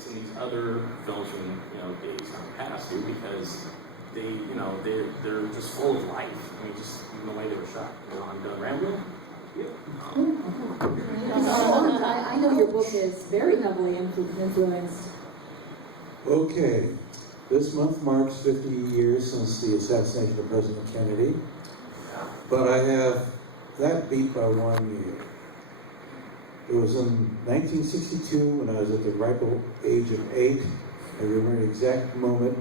some of these other films from days past do, because they're just full of life. I mean, just even the way they were shot. On Rambo. Yeah. I know your book is very heavily influenced. Okay, this month marks 50 years since the assassination of President Kennedy, but I have that beat by 1 year. It was in 1962 when I was at the ripe old age of 8. I remember the exact moment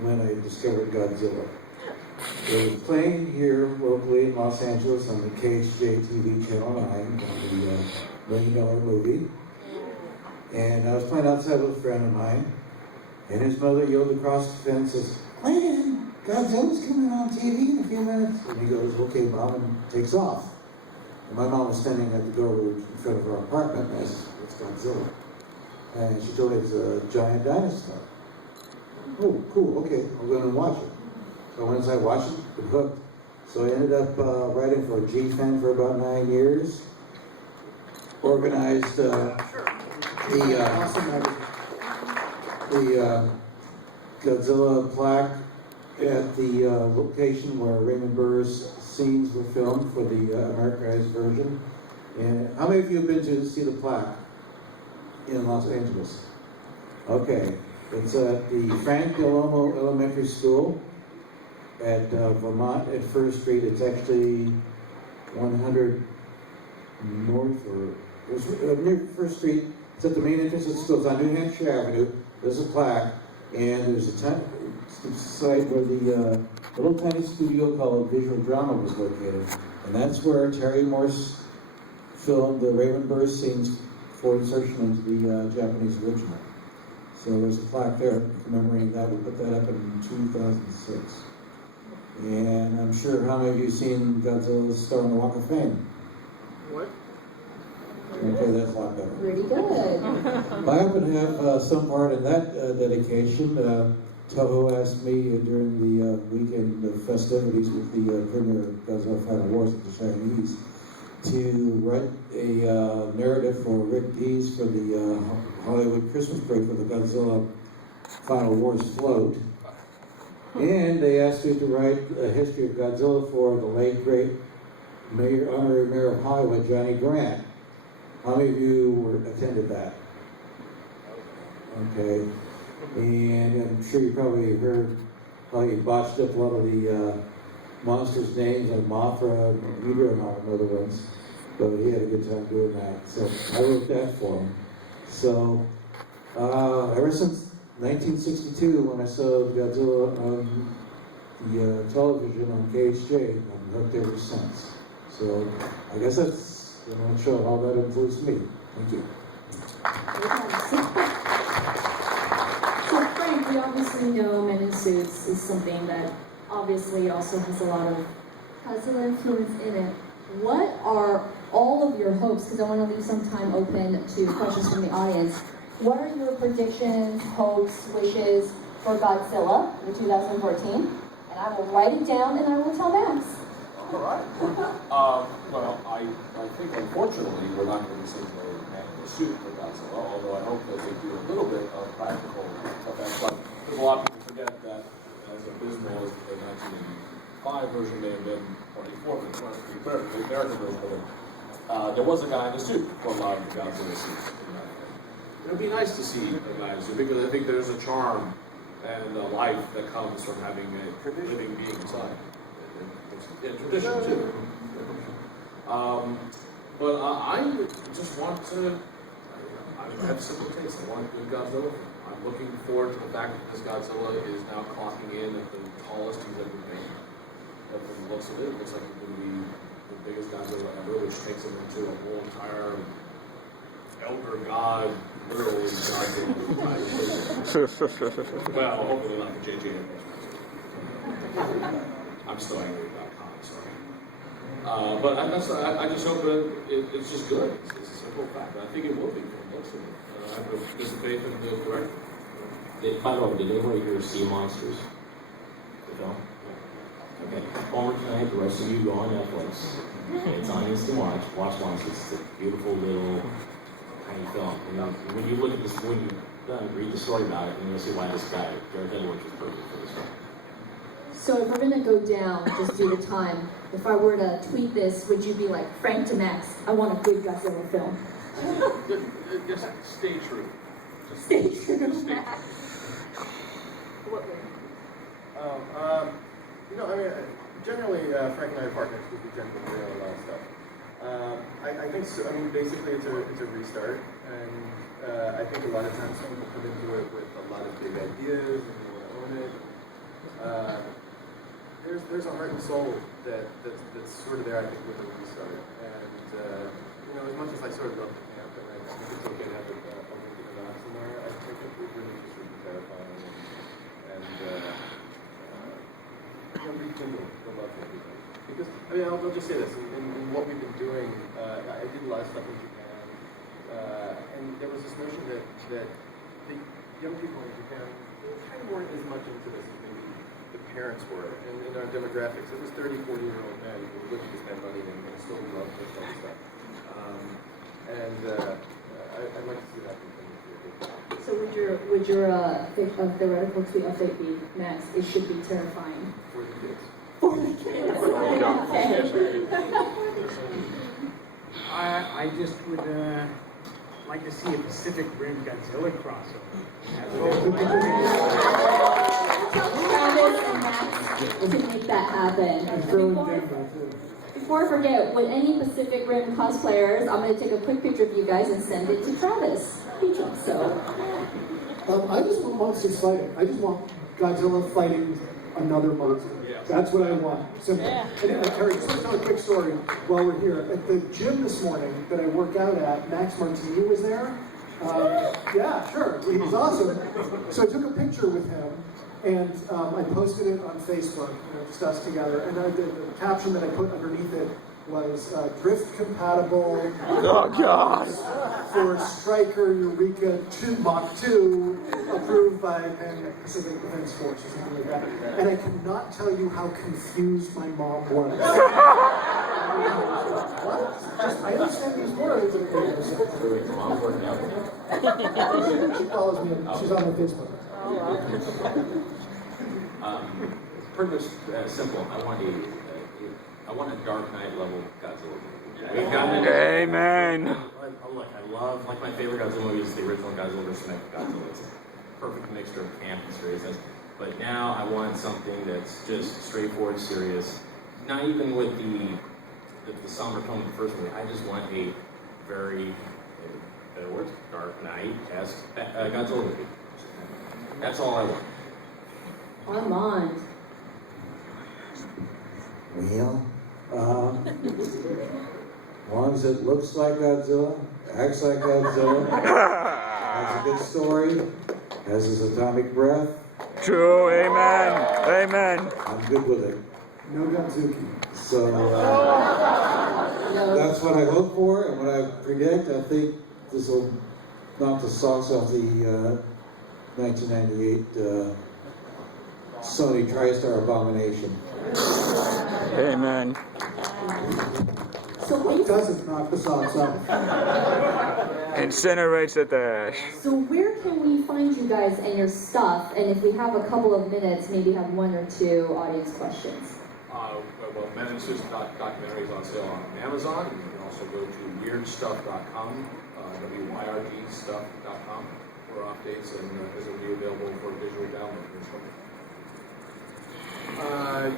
when I discovered Godzilla. It was playing here locally in Los Angeles on the KHJ TV Channel 9, on the $1 Million movie. And I was playing outside with a friend of mine, and his mother yelled across the fence, says, "Clayton, Godzilla's coming on TV in a few minutes." And he goes, "Okay, Mom," and takes off. And my mom was standing at the door in front of our apartment, and I said, "It's Godzilla." And she told me it's a giant dinosaur. "Oh, cool, okay, I'm going to watch it." So I went inside, watched it, been hooked. So I ended up writing for GFAN for about 9 years. Organized the Godzilla plaque at the location where Raymond Burr's scenes were filmed for the Americanized version. And how many of you have been to see the plaque in Los Angeles? Okay, it's at the Frank Del Olmo Elementary School at Vermont at First Street. It's actually 100 North, or it's near First Street. It's at the main entrance of the school. It's on New Hampshire Avenue. There's a plaque, and there's a site where the little tiny studio called Visual Drama was located, and that's where Terry Morse filmed the Raymond Burr scenes for insertion into the Japanese original. So there's a plaque there commemorating that. We put that up in 2006. And I'm sure how many of you have seen Godzilla's Star on the Walk of Fame? What? Okay, that's a lot better. Pretty good. I happen to have some part in that dedication. Toho asked me during the weekend of festivities with the premiere of Godzilla Final Wars at the Chinese to write a narrative for Rick Dees for the Hollywood Christmas break for the Godzilla Final Wars float. And they asked me to write a history of Godzilla for the late, great honorary mayor of Hollywood, Johnny Grant. How many of you attended that? Okay. And I'm sure you probably heard how he botched up a lot of the monsters' names like Mothra, Hydra, and all the other ones. But he had a good time doing that. So I wrote that for him. So ever since 1962, when I saw Godzilla on the television on KHJ, I'm hooked ever since. So I guess that's in a nutshell how that influenced me. Thank you. So Frank, we obviously know Men in Suits is something that obviously also has a lot of Godzilla influence in it. What are all of your hopes, because I want to leave some time open to questions from the audience, what are your predictions, hopes, wishes for Godzilla in 2014? And I will write it down and I will tell Max. All right. Well, I think unfortunately we're not going to see the Man in the Suit for Godzilla, although I hope that they do a little bit of practical effects. But there's a lot of people forget that as abysmal as the 1985 version may have been, 24, but to be fair, the American version of it, there was a guy in a suit for a lot of the Godzilla suits. It would be nice to see a guy in a suit, because I think there's a charm and a life that comes from having a living being inside. Yeah, tradition too. But I just want to. I have simple taste. I want good Godzilla. I'm looking forward to the fact that this Godzilla is now clocking in at the tallest he's ever been. But from the looks of it, it looks like it could be the biggest Godzilla ever, which takes him into a whole entire elder god, literally Godzilla type. Well, hopefully not for J.J. Abrams. I'm still angry about comics, sorry. But I just hope that it's just good. It's a simple fact. I think it will be from the looks of it. I have a faith in the director. By the way, did anyone here see Monsters? The film? Okay. Homework tonight, the rest of you go on Netflix. It's on Instant Watch. Watch Monsters. It's a beautiful little tiny film. And when you look at this, when you read the story about it, and you'll see why this guy, Jared Edwards, was perfect for this film. So if we're gonna go down, just due to time, if I were to tweet this, would you be like, Frank to Max, I want a good Godzilla film? Just stay true. Stay true. Just stay true. What would? Generally, Frank and I are partners with the general on a lot of stuff. I think so. Basically, it's a restart, and I think a lot of times people come into it with a lot of big ideas and they want to own it. There's a heart and soul that's sort of there, I think, with a restart. And as much as I sort of love the camp, and I think it's okay to have a link in the back somewhere, I think it really just would be terrifying and rekindle the love for everything. Because I'll just say this: in what we've been doing, I did a lot of stuff in Japan, and there was this notion that the young people in Japan kind of weren't as much into this as maybe the parents were. And in our demographics, it was 30, 40-year-old men who were looking to spend money and still love this kind of stuff. I'd like to see that continue. So would your theoretical tweet update be, Max, it should be terrifying? For the kids. For the kids. I just would like to see a Pacific Rim Godzilla crossover. Travis and Max to make that happen. Before I forget, with any Pacific Rim cosplayers, I'm going to take a quick picture of you guys and send it to Travis. So. I just want monsters fighting. I just want Godzilla fighting another monster. That's what I want. Simple. And Terry, just to tell a quick story while we're here. At the gym this morning that I work out at, Max Martini was there. Yeah, sure. He was awesome. So I took a picture with him, and I posted it on Facebook, just us together. And the caption that I put underneath it was drift compatible. Oh God! For Stryker Eureka 2 Mach 2, approved by Pacific Defense Force or something like that. And I cannot tell you how confused my mom was. What? I understand these words. She follows me. She's on my Facebook. Pretty much simple. I want a Dark Knight level Godzilla. We've gotten it. Amen. Look, I love, like my favorite Godzilla movie is the original Godzilla vs. Mechagodzilla. It's a perfect mixture of camp and seriousness. But now I want something that's just straightforward, serious. Not even with the somber tone of the first movie. I just want a very, better words, Dark Knight-esque Godzilla movie. That's all I want. Armand. Well, as long as it looks like Godzilla, acts like Godzilla, has a good story, has his atomic breath. True. Amen. Amen. I'm good with it. No Godzuki. So that's what I hope for and what I predict. I think this will knock the socks off the 1998 Sony TriStar Abomination. Amen. So What doesn't knock the socks off? Incinerates at the ash. So where can we find you guys and your stuff? And if we have a couple of minutes, maybe have one or two audience questions. Well, Men and Suits documentary is on sale on Amazon. You can also go to weirdstuff.com, WYRDstuff.com for updates, and this will be available for visual download. I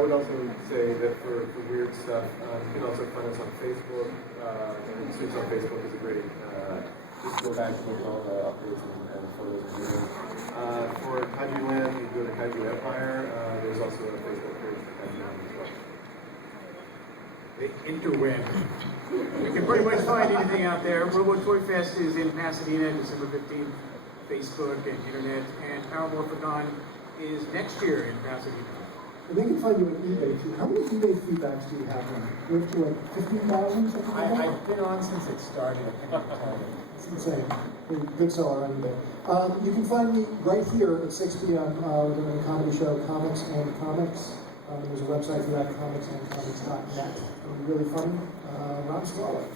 would also say that for weird stuff, you can also find us on Facebook. And Suits on Facebook is a great, just go back and look at all the updates and photos and videos. For Kaiju Land, you go to Kaiju Empire. There's also a Facebook page for Kaiju Land as well. The interweb. You can pretty much find anything out there. Robo Toy Fest is in Pasadena, December 15th. Facebook and internet, and Paramorphicon is next year in Pasadena. And they can find you on eBay too. How many eBay feedbacks do you have now? We're up to like 15,000, something like that? I've been on since it started. I can't even tell you. It's insane. We're a good seller on eBay. You can find me right here at 6 p.m. With a comedy show, Comics and Comics. There's a website for that, comicsandcomics.net. It'll be really funny. Ron Swallow will be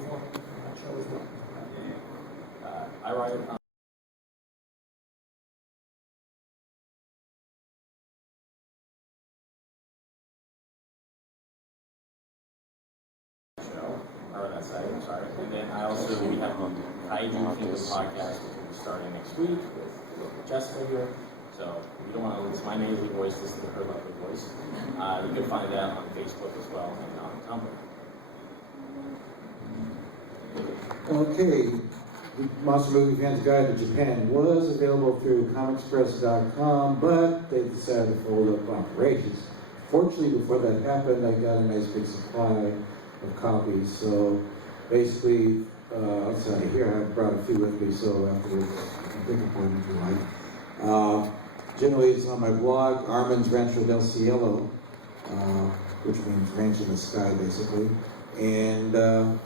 performing on that show as well. write show, or that site, I'm sorry. And then I also, we have a Kaiju Kingdom podcast, which will be starting next week with Jessica here. So if you don't want to listen to my nasally voice, listen to her lovely voice. You can find that on Facebook as well and on Tumblr. Okay, the Monster Movie Fans Guide to Japan was available through comicspress.com, but they decided to fold up operations. Fortunately, before that happened, I got a nice big supply of copies. So basically, outside of here, I brought a few with me, so afterwards, I can think of one if you like. Generally, it's on my blog, Armin's Rancho del Cielo, which means ranch in the sky, basically. And I'm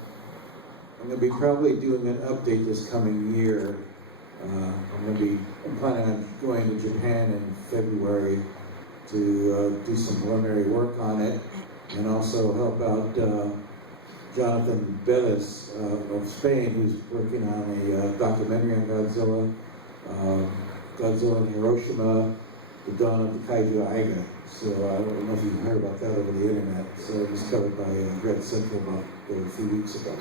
going to be probably doing an update this coming year. I'm planning on going to Japan in February to do some preliminary work on it, and also help out Jonathan Bellis of Spain, who's working on a documentary on Godzilla, Godzilla in Hiroshima, the dawn of the Kaiju Aiga. So I don't know if you've heard about that over the internet. So it was covered by Red Central about a few weeks ago.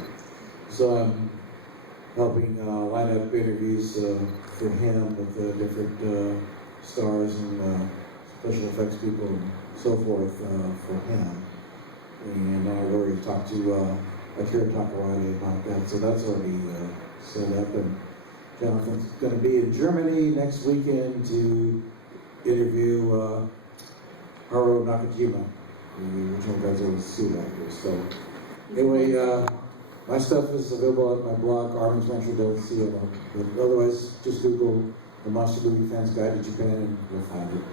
So I'm helping line up interviews for him with different stars and special effects people and so forth for him. And I've already talked to Akira Takaradi about that, so that's already set up. And Jonathan's going to be in Germany next weekend to interview Haruo Nakajima, the original Godzilla suit actor. So anyway, my stuff is available at my blog, Armin's Rancho del Cielo. But otherwise, just Google the Monster Movie Fans Guide to Japan and you'll find it.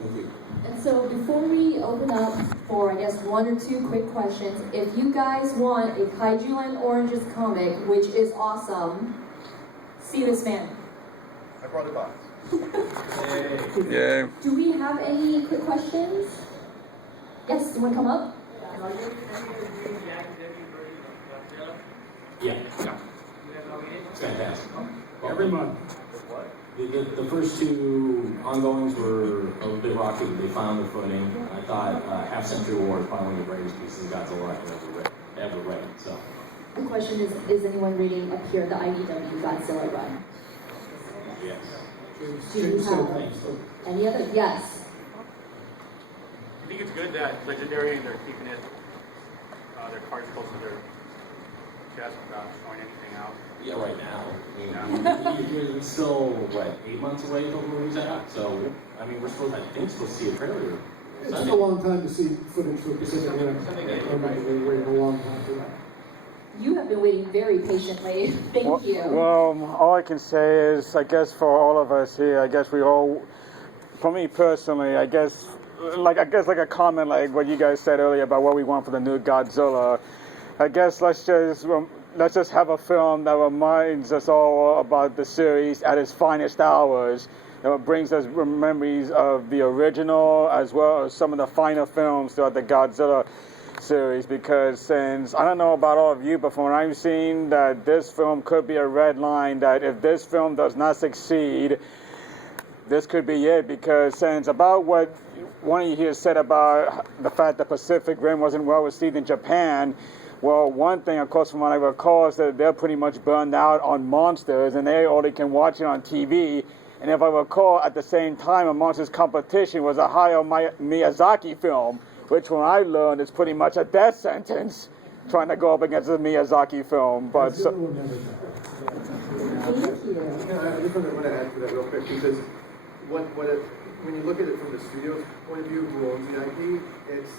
Thank you. And so before we open up for, I guess, one or two quick questions, if you guys want a Kaiju Land Oranges comic, which is awesome, see this man. I brought a box. Yeah. Do we have any quick questions? Yes, you want to come up? Yeah. It's fantastic. Every month. The first two ongoings were a bit rocky, but they found their footing. I thought Half Century War is probably one of the greatest pieces of Godzilla I've ever read. So. The question is anyone reading up here the IDW Godzilla run? Yes. Do you have any other? Yes. I think it's good that Legendary and they're keeping it, their cards close to their chest without showing anything out. Yeah, right now. I mean, it's still, what, 8 months away till the movie's out? So, I mean, we're supposed to see a trailer. It's been a long time to see footage for Pacific Rim. We're waiting a long time for that. You have been waiting very patiently. Thank you. Well, all I can say is, I guess for all of us here, I guess we all, for me personally, I guess like a comment like what you guys said earlier about what we want for the new Godzilla. I guess let's just have a film that reminds us all about the series at its finest hours. That brings us memories of the original as well as some of the finer films throughout the Godzilla series, because since, I don't know about all of you, but from what I've seen, that this film could be a red line, that if this film does not succeed, this could be it, because since about what one of you here said about the fact that Pacific Rim wasn't well received in Japan, well, one thing, of course, from what I recall is that they're pretty much burned out on Monsters, and they only can watch it on TV. And if I recall, at the same time, a Monsters competition was a Hayao Miyazaki film, which when I learned is pretty much a death sentence, trying to go up against a Miyazaki film. But so, Thank you. I just want to add to that real quick, because when you look at it from the studio's point of view, who owns the IP, it's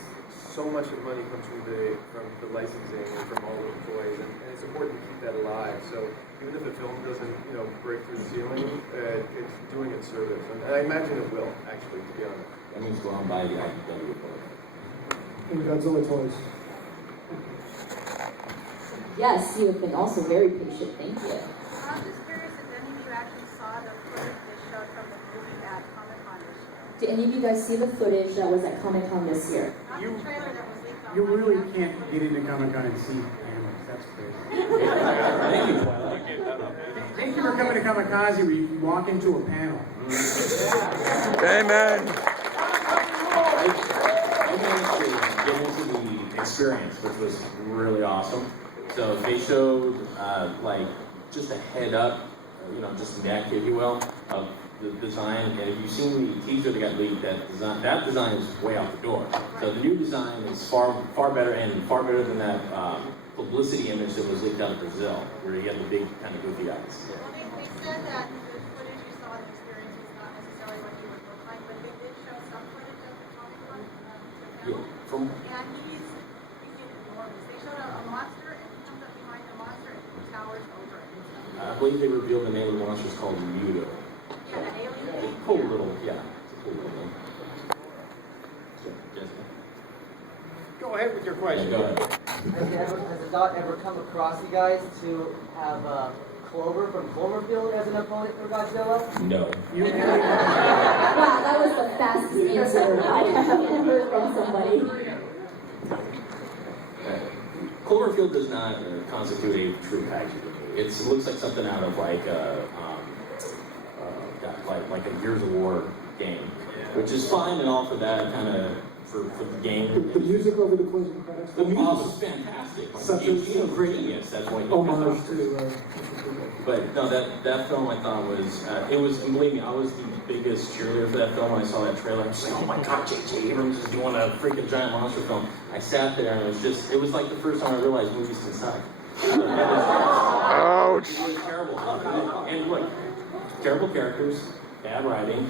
so much of money comes from the licensing and from all the employees, and it's important to keep that alive. So even if the film doesn't, break through the ceiling, it's doing its service, and I imagine it will, actually, to be honest. That means go on by the IDW book. And Godzilla toys. Yes, you have been also very patient. Thank you. I'm just curious if any of you actually saw the footage they showed from the movie at Comic-Con this year. Did any of you guys see the footage that was at Comic-Con this year? Not the trailer that was leaked You online. really can't get into Comic-Con and see animals. That's crazy. Thank you, Twilight. Thank you remember coming to Kamikaze where you walk into a panel. Amen. I managed to get into the experience, which was really awesome. So they showed like just a head up, just neck, if you will, of the design. And if you've seen the teaser that got leaked, that design is way out the door. So the new design is far better, and far better than that publicity image that was leaked out of Brazil, where you had the big kind of goofy eyes. Well, they said that the footage you saw in the experience was not necessarily what he would look like, but they did show some footage of the Comic-Con Yeah, from and he's enormous. They showed a monster, and he comes up behind the monster and he towers over it. I believe they revealed the name of the monster is called Muto. Yeah, the alien thing. Cool little, yeah, it's a cool little name. Jessica? Go ahead with your Yeah, question. go ahead. Has the thought ever come across you guys to have Clover from Cloverfield as an opponent for Godzilla? No. Wow, that was the fastest answer I have heard from somebody. Cloverfield does not constitute a true kaiju to me. It looks like something out of like like a Gears of War game, which is fine and all for that kind of for the game. The music over the closing credits. The music was fantastic. Like, Such a genius. That's what you homage to. But no, that film I thought was it was. And believe me, I was the biggest cheerleader for that film. When I saw that trailer, I was like, oh my god, J.J. Abrams is doing a freaking giant monster film. I sat there and it was like the first time I realized movies can suck. Ouch. It was terrible. And look, terrible characters, bad writing,